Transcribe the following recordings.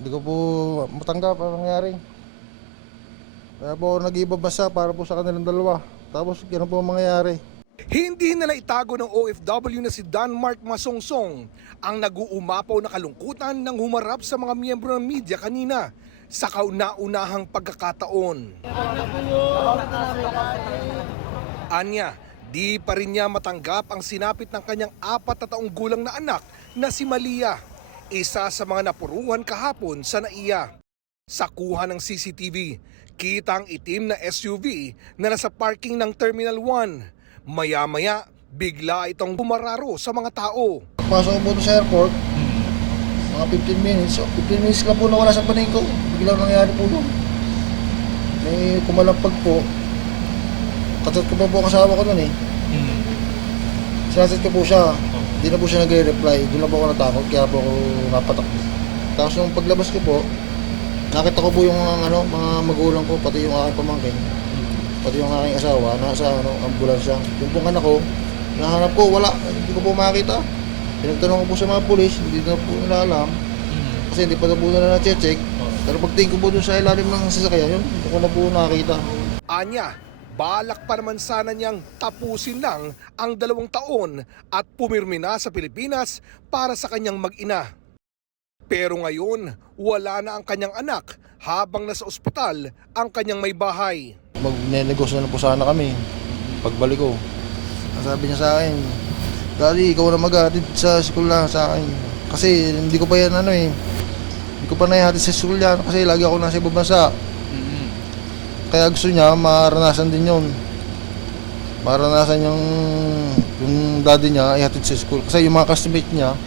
Hindi ko po matanggap ang nangyari. Kaya po ako nag-ibabasa para po sa kanilang dalawa. Tapos gano'n po ang mangyayari. Hindi nila itago ng OFW na si Danmark Masongsong ang nag-uumapaw na kalungkutan nang humarap sa mga miyembro ng media kanina sa kauna-unahang pagkakataon. Anya, di pa rin niya matanggap ang sinapit ng kanyang 4 na taong gulang na anak na si Malia, isa sa mga napuruhan kahapon sa NAIA. Sa kuha ng CCTV, kita ang itim na SUV na nasa parking ng Terminal 1. Maya-maya, bigla itong bumararo sa mga tao. Pasok ko po doon sa airport, mga 15 minutes. So, 15 minutes lang po nawala sa panig ko. Biglang nangyari po doon. May kumalampag po. Katat ko pa po ang kasama ko doon eh. Sinasat ko po siya. Hindi na po siya nagre-reply. Doon na po ako natakot, kaya po ako napatakbo. Tapos nung paglabas ko po, nakita ko po yung mga magulang ko, pati yung aking pamangkin. Pati yung aking asawa, nasa ambulansya. Yung pong anak ko, hinahanap ko, wala. Hindi ko po makita. Pinagtanong ko po sa mga pulis, hindi na po nila alam. Kasi hindi pa na po nila na-check. Pero pagtingin ko po doon sa ilalim ng sasakyan, yun, hindi ko na po nakita. Anya, balak pa naman sana niyang tapusin lang ang 2 taon at pumirmi na sa Pilipinas para sa kanyang mag-ina. Pero ngayon, wala na ang kanyang anak habang nasa ospital ang kanyang may bahay. Magne-negosyo na po sana kami pagbalik ko. Ang sabi niya sa akin, Daddy, ikaw na mag-aatid sa eskwela sa akin. Kasi hindi ko pa yan hindi ko pa naihatid sa eskwela kasi lagi ako nasa ibang bansa. Kaya gusto niya maranasan din yun. Maranasan yung daddy niya ihatid sa school. Kasi yung mga classmate niya,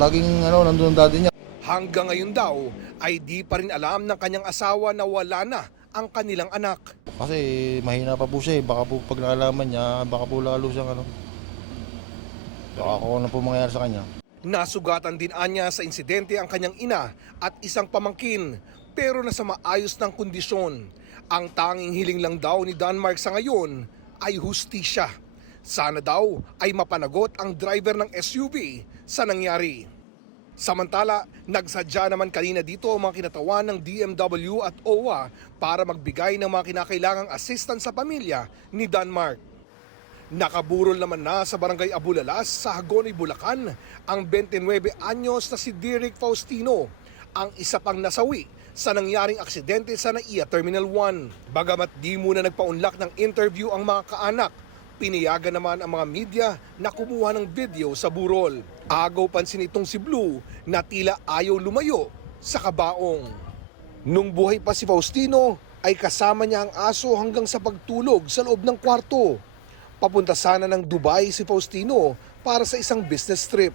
laging nandun ang daddy niya. Hanggang ngayon daw ay di pa rin alam ng kanyang asawa na wala na ang kanilang anak. Kasi mahina pa po siya eh. Baka po pag naalaman niya, baka po lalo siyang baka ako na po mangyayari sa kanya. Nasugatan din anya sa insidente ang kanyang ina at isang pamangkin pero nasa maayos ng kondisyon. Ang tanging hiling lang daw ni Danmark sa ngayon ay hustisya. Sana daw ay mapanagot ang driver ng SUV sa nangyari. Samantala, nagsadya naman kanina dito ang mga kinatawan ng DMW at OWA para magbigay ng mga kinakailangang assistance sa pamilya ni Danmark. Nakaburol naman na sa barangay Abulalas sa Hagonoy, Bulacan ang 29 anyos na si Derek Faustino, ang isa pang nasawi sa nangyaring aksidente sa NAIA Terminal 1. Bagamat di muna nagpaunlak ng interview ang mga kaanak, piniyagan naman ang mga media na kumuha ng video sa burol. Agaw pansin itong si Blue na tila ayaw lumayo sa kabaong. Nung buhay pa si Faustino ay kasama niya ang aso hanggang sa pagtulog sa loob ng kwarto. Papunta sana ng Dubai si Faustino para sa isang business trip.